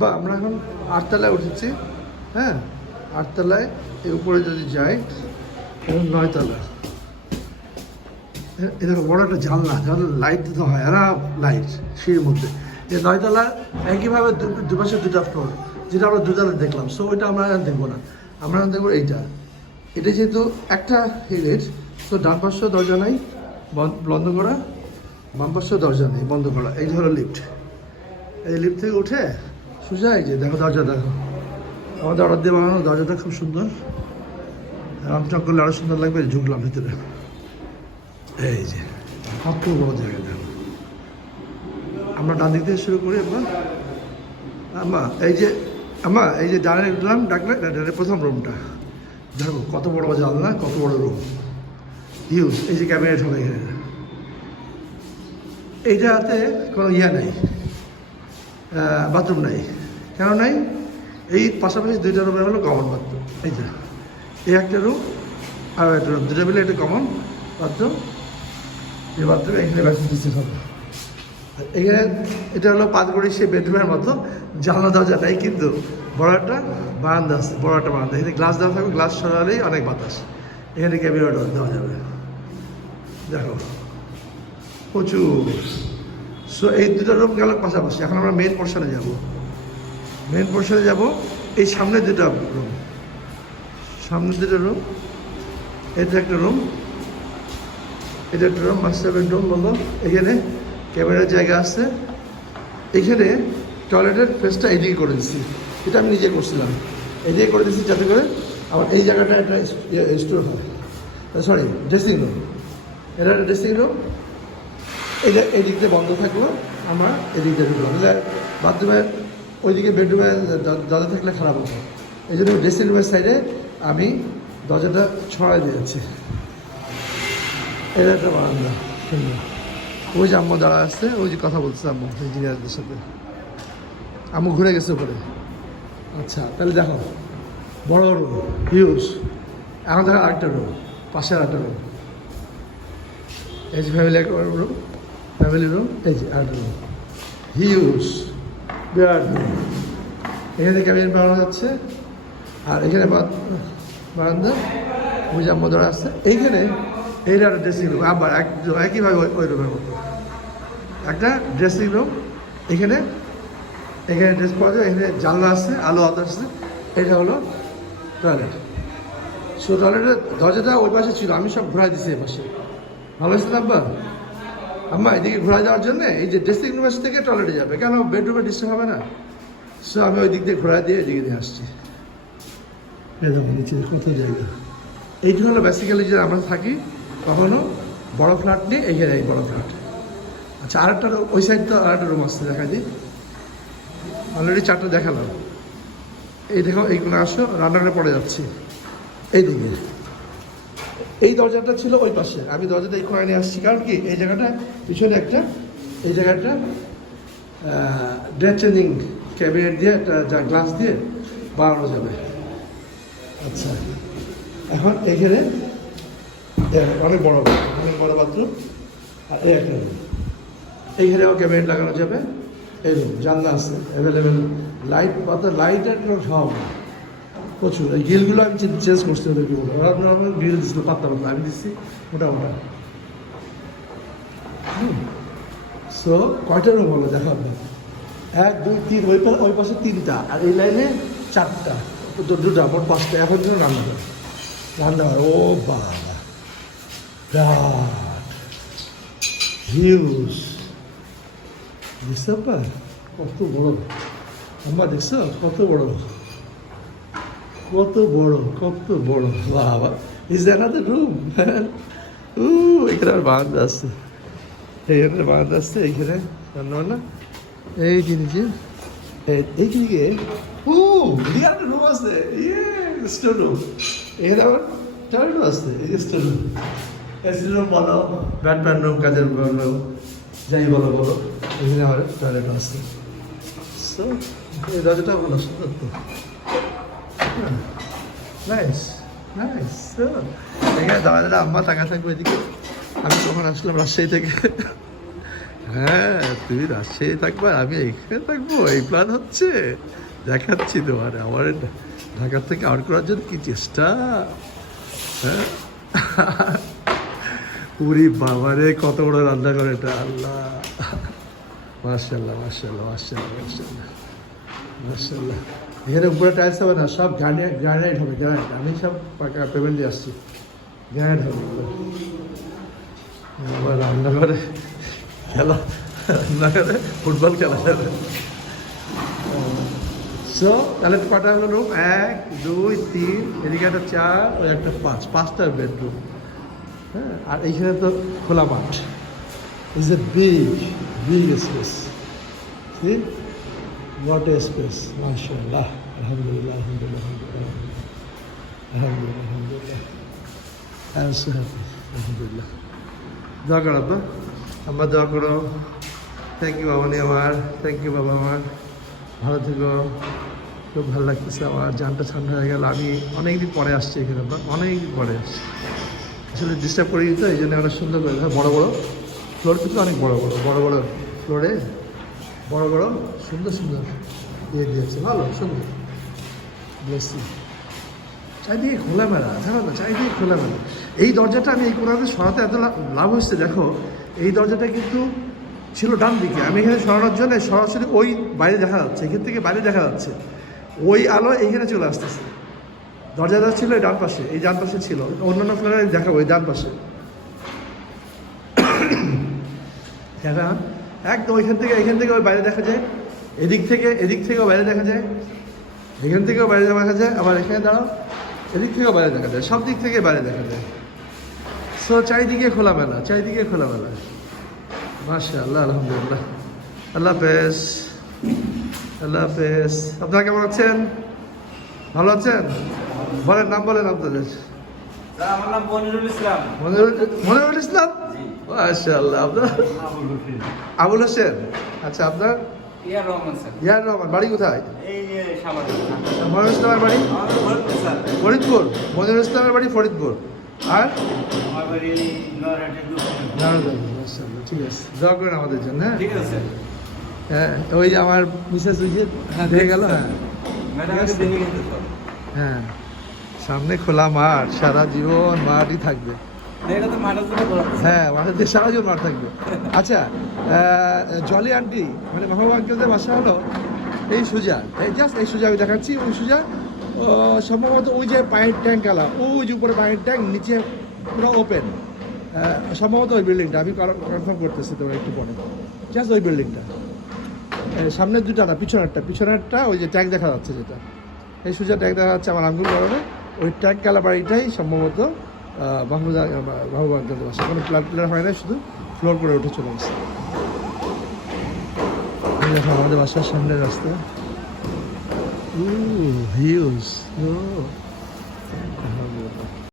আব্বা আমরা এখন 8 তলায় উঠেছি। হ্যাঁ, 8 তলায় এই উপরে যদি যাই এখন 9 তলা। এদের বড় একটা জানলা লাইট দিতে হয়, লাইট সিঁড়ির মধ্যে। এই 9 তলা একইভাবে দুপাশে দুটা ফ্লোর, যেটা আমরা দুতলা দেখলাম। সো ওইটা আমরা দেখবো না, আমরা দেখবো এইটা। এটা যেহেতু একটা হেডের, সো ডান পাশেও দরজা নাই বন্ধ করা, বাম পাশেও দরজা নেই বন্ধ করা। এই হলো লিফট। এই লিফট থেকে উঠে সোজা এই যে দেখো দরজা, দেখো আমাদের অর্ডার দিয়ে বানানো দরজাটা খুব সুন্দর। রামচক করলে আরও সুন্দর লাগবে। ঝুঁকলাম ভিতরে, এই যে কত বড় জায়গা দেখো। আমরা ডান দিক থেকে শুরু করি। আম্মা এই যে ডানে উঠলাম, ডাকলে ডানের প্রথম রুমটা দেখো কত বড় জানলা, কত বড় রুম, হিউজ। এই যে ক্যাবিনেট হবে এখানে। এইটাতে কোনো নেই, বাথরুম নাই। কেন নাই? এই পাশাপাশি দুইটা রুমের হলো কমন বাথরুম। এই একটা রুম আর একটা রুম, দুটো মিলে একটা কমন বাথরুম। এই বাথরুমে এখানে ব্যাসিস হবে। এখানে এটা হলো পাতগড়ি সে বেডরুমের মতো, জানলা দরজা নেই, কিন্তু বড় একটা বারান্দা আছে, বড় একটা বারান্দা। এখানে গ্লাস দেওয়া থাকবে, গ্লাস সরালেই অনেক বাতাস। এখানে ক্যাবিনেট দেওয়া যাবে, দেখো প্রচুর। সো এই দুটো রুম গেল পাশাপাশি। এখন আমরা মেন পোর্শনে যাব। এই সামনে দুটো রুম, এটা একটা রুম, মাস্টার বেডরুম বললো। এখানে ক্যামেরার জায়গা আছে। এখানে টয়লেটের ফেসটা এদিকে করে দিচ্ছি, এটা আমি নিজে করছিলাম। এদিকে করে দিচ্ছি যাতে করে আমার এই জায়গাটা একটা স্টোর হয়, সরি ড্রেসিং রুম। এটা একটা ড্রেসিং রুম। এটা এই দিক দিয়ে বন্ধ থাকলো, আমরা এদিক দিয়ে ঢুকলাম। বাথরুমের ওইদিকে বেডরুমে দরজা থাকলে খারাপ হতো, এই জন্য ড্রেসিং রুমের সাইডে আমি দরজাটা ছড়াই দিয়েছি। এটা একটা বারান্দা সুন্দর। ওই যে আম্মু দাঁড়া আসছে, ওই যে কথা বলছে আম্মু ইঞ্জিনিয়ারদের সাথে। আম্মু ঘুরে গেছে উপরে। আচ্ছা তাহলে দেখো বড় রুম, হিউজ। এখন দেখো আরেকটা রুম, পাশে আরেকটা রুম। এই যে ফ্যামিলি রুম, এই যে আরেকটা রুম, হিউজ বিরাট রুম। এখানে ক্যাবিনেট বানানো যাচ্ছে। আর এখানে বারান্দা, ওই যে আম্মু দাঁড়া আসছে। এইখানে এইটা একটা ড্রেসিং রুম, আবার একইভাবে ওই রুমের মতো একটা ড্রেসিং রুম। এখানে ড্রেস পাওয়া যায়। এখানে জানলা আছে, আলো আসছে। এটা হলো টয়লেট। সো টয়লেটের দরজাটা ওই পাশে ছিল, আমি সব ঘোরাই দিচ্ছি এই পাশে। ভালো হয়েছে আম্মা এদিকে ঘোরা যাওয়ার জন্য এই যে ড্রেসিং রুমের থেকে টয়লেটে যাবে, কেন বেডরুমে ডিস্টার্ব হবে না। সো আমি ওই দিক দিয়ে ঘোরা দিয়ে এদিকে দিয়ে আসছি। নিচে কত জায়গা। এইটা হলো বেসিক্যালি যে আমরা থাকি, কখনো বড় ফ্ল্যাট নেই, এইখানে এই বড় ফ্ল্যাট। আচ্ছা আরেকটা ওই সাইড তো আরেকটা রুম আসছে, দেখা দিই। অলরেডি 4টা দেখালাম। এই দেখো এইগুলো আসো, রান্নাঘরে পড়ে যাচ্ছি। এইদিকে এই দরজাটা ছিল ওই পাশে, আমি দরজাটা এই কোণায় নিয়ে আসছি। কারণ কি এই জায়গাটা পিছনে এই জায়গাটা ড্রেস চেঞ্জিং ক্যাবিনেট দিয়ে একটা গ্লাস দিয়ে বানানো যাবে। আচ্ছা এখন এইখানে অনেক বড় বাথরুম। আর এই একটা রুম, এইখানেও ক্যাবিনেট লাগানো যাবে। এই রুম জানলা আছে অ্যাভেলেবেল, লাইটের কোনো সব প্রচুর। এই গ্রিলগুলো আমি চেঞ্জ করছি ওদেরকে বলে, ওরা নর্মাল গ্রিল দিচ্ছিল পাতলা, আমি দিচ্ছি মোটামোটা। সো কয়টা রুম হলো দেখো আপনি, 1 2 3, ওই পাশে 3টা, আর এই লাইনে 4টা, 2টা, মোট 5টা। এখন জন্য রান্নাঘর। ও বাবা হিউজ, বুঝতে পার কত বড়। আম্মা দেখছো কত বড়, বাবা। Is another room. এখানে আমার বারান্দা আসছে, এইখানে রান্না। এই জিনিস এইদিকে রুম আছে, স্টোর রুম। এখানে আবার টয়লেটও আসছে, এই স্টোর রুম। এসি রুম বলো, ব্যাটম্যান রুম, কাজের বলো, যাই বলো। এখানে আবার টয়লেটও আসছে। সো এই দরজাটা ভালো, সুন্দর তো। নাইস। এখানে দাঁড়া আম্মা টাকা থাকবে এদিকে। আমি কখন আসলাম রাজশাহী থেকে, হ্যাঁ, তুমি রাজশাহী থাকবে আর আমি এখানে থাকবো, এই প্ল্যান হচ্ছে। দেখাচ্ছি তোমার আমার ঢাকা থেকে আউট করার জন্য কি চেষ্টা। হ্যাঁ, পুরি বাবারে কত বড় রান্না করে এটা, আল্লাহ। মার্শাল্লাহ মার্শাল্লাহ মার্শাল্লাহ মার্শাল্লাহ মার্শাল্লাহ। এখানে উপরে টাইলস হবে না, সব গ্রানাইট হবে, গ্রানাইট। আমি সব পেমেন্ট দিয়ে আসছি, গ্রানাইট হবে। আবার রান্না করে খেলা, রান্না করে ফুটবল খেলা যাবে। সো তাহলে কটা হলো রুম? 1 2 3, এদিকে একটা 4, ওই একটা 5, 5টা বেডরুম। হ্যাঁ, আর এইখানে তো খোলা মাঠ। Is a big space. See what a space, মাশাআল্লাহ, আলহামদুলিল্লাহ আলহামদুলিল্লাহ আলহামদুলিল্লাহ আলহামদুলিল্লাহ। আই এম সো হ্যাপি, আলহামদুলিল্লাহ। দোয়া করো তো, আমার দোয়া করো। থ্যাংক ইউ বাবানি আমার, থ্যাংক ইউ বাবা আমার, ভালো থেকো। খুব ভালো লাগতেছে আমার, জানটা ঠান্ডা হয়ে গেল। আমি অনেকদিন পরে আসছি এখানে, অনেকদিন পরে আসছি। আসলে ডিস্টার্ব করি তো, এই জন্য অনেক সুন্দর করে বড় বড় ফ্লোর, কিন্তু অনেক বড় বড় ফ্লোরে বড় বড় সুন্দর সুন্দর দিয়ে দিয়েছে, ভালো সুন্দর। বেশি চারিদিকে খোলামেলা, জানো না, চারিদিকে খোলামেলা। এই দরজাটা আমি এই কোনাতে সরাতে এত লাভ হচ্ছে। দেখো, এই দরজাটা কিন্তু ছিল ডান দিকে, আমি এখানে সরানোর জন্য সরাসরি ওই বাইরে দেখা যাচ্ছে, এখান থেকে বাইরে দেখা যাচ্ছে, ওই আলো এইখানে চলে আসতেছে। দরজাটা ছিল এই ডান পাশে, এই ডান পাশে ছিল, অন্যান্য ফ্লোরে দেখাবো এই ডান পাশে। হ্যাঁ, একদম এখান থেকে ওই বাইরে দেখা যায়, এদিক থেকেও বাইরে দেখা যায়, এখান থেকেও বাইরে দেখা যায়, আবার এখানে দাঁড়াও, এদিক থেকেও বাইরে দেখা যায়, সব দিক থেকে বাইরে দেখা যায়। সো চারিদিকে খোলামেলা, চারিদিকে খোলামেলা। মাশাআল্লাহ, আলহামদুলিল্লাহ। আল্লাহ হাফেজ, আল্লাহ হাফেজ। আপনারা কেমন আছেন? ভালো আছেন? বলেন, নাম বলেন আপনাদের। আমার নাম মনিরুল ইসলাম। মনিরুল ইসলাম, মাশাআল্লাহ। আপনার? আবুল হোসেন। আচ্ছা, আপনার? ইয়ার রহমান স্যার। ইয়ার রহমান। বাড়ি কোথায়? এই যে সামাজিক। মনিরুল ইসলামের বাড়ি ফরিদপুর স্যার। ফরিদপুর। মনিরুল ইসলামের বাড়ি ফরিদপুর। আর আমার বাড়ি নরহাটি গ্রুপ। মাশাআল্লাহ, ঠিক আছে, দোয়া করেন আমাদের জন্য। হ্যাঁ, ঠিক আছে স্যার। হ্যাঁ, ওই যে আমার মিসেস ওই যে হয়ে গেল। হ্যাঁ ম্যাডামকে দেখে গেছে স্যার। হ্যাঁ, সামনে খোলা মাঠ, সারা জীবন মাঠই থাকবে। এটা তো মাঠের জন্য করা। হ্যাঁ, মাঠের সারা জীবন মাঠ থাকবে। আচ্ছা, জলি আন্টি মানে মাহবুব আঙ্কেলদের বাসা হলো এই সুজা, এই জাস্ট এই সুজা আমি দেখাচ্ছি। ওই সুজা সম্ভবত ওই যে পানির ট্যাঙ্ক আলা, ওই যে উপরে পানির ট্যাঙ্ক, নিচে পুরো ওপেন, সম্ভবত ওই বিল্ডিংটা। আমি কনফার্ম করতেছি তোমার একটু পরে। জাস্ট ওই বিল্ডিংটা, সামনের দুটা না, পিছনেরটা ওই যে ট্যাঙ্ক দেখা যাচ্ছে, যেটা এই সুজা ট্যাঙ্ক দেখা যাচ্ছে আমার আঙ্গুল কারণে, ওই ট্যাঙ্ক কালা বাড়িটাই সম্ভবত মাহমুদ আঙ্কেলদের বাসা। কোনো প্লার হয় না, শুধু ফ্লোর করে উঠে চলে গেছে। দেখো আমাদের বাসার সামনের রাস্তা, ভিউজ।